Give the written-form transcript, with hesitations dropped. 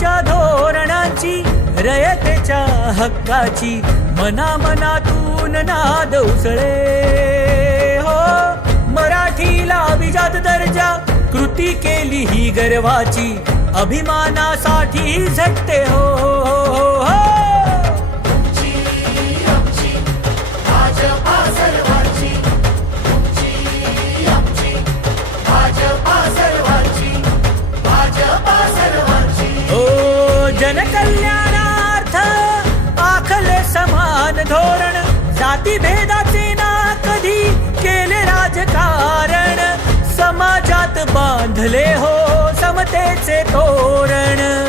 मोदींच्या धोरणांची, रयतेच्या हक्काची मनामनातून नाद उसळे हो. मराठीला अभिजात दर्जा, कृती केली ही गर्वाची, अभिमानासाठी झटते हो, हो, हो. जनकल्याणार्थ आखले समान धोरण, जाती भेदाचे ना कधी केले राजकारण, समाजात बांधले हो समतेचे तोरण.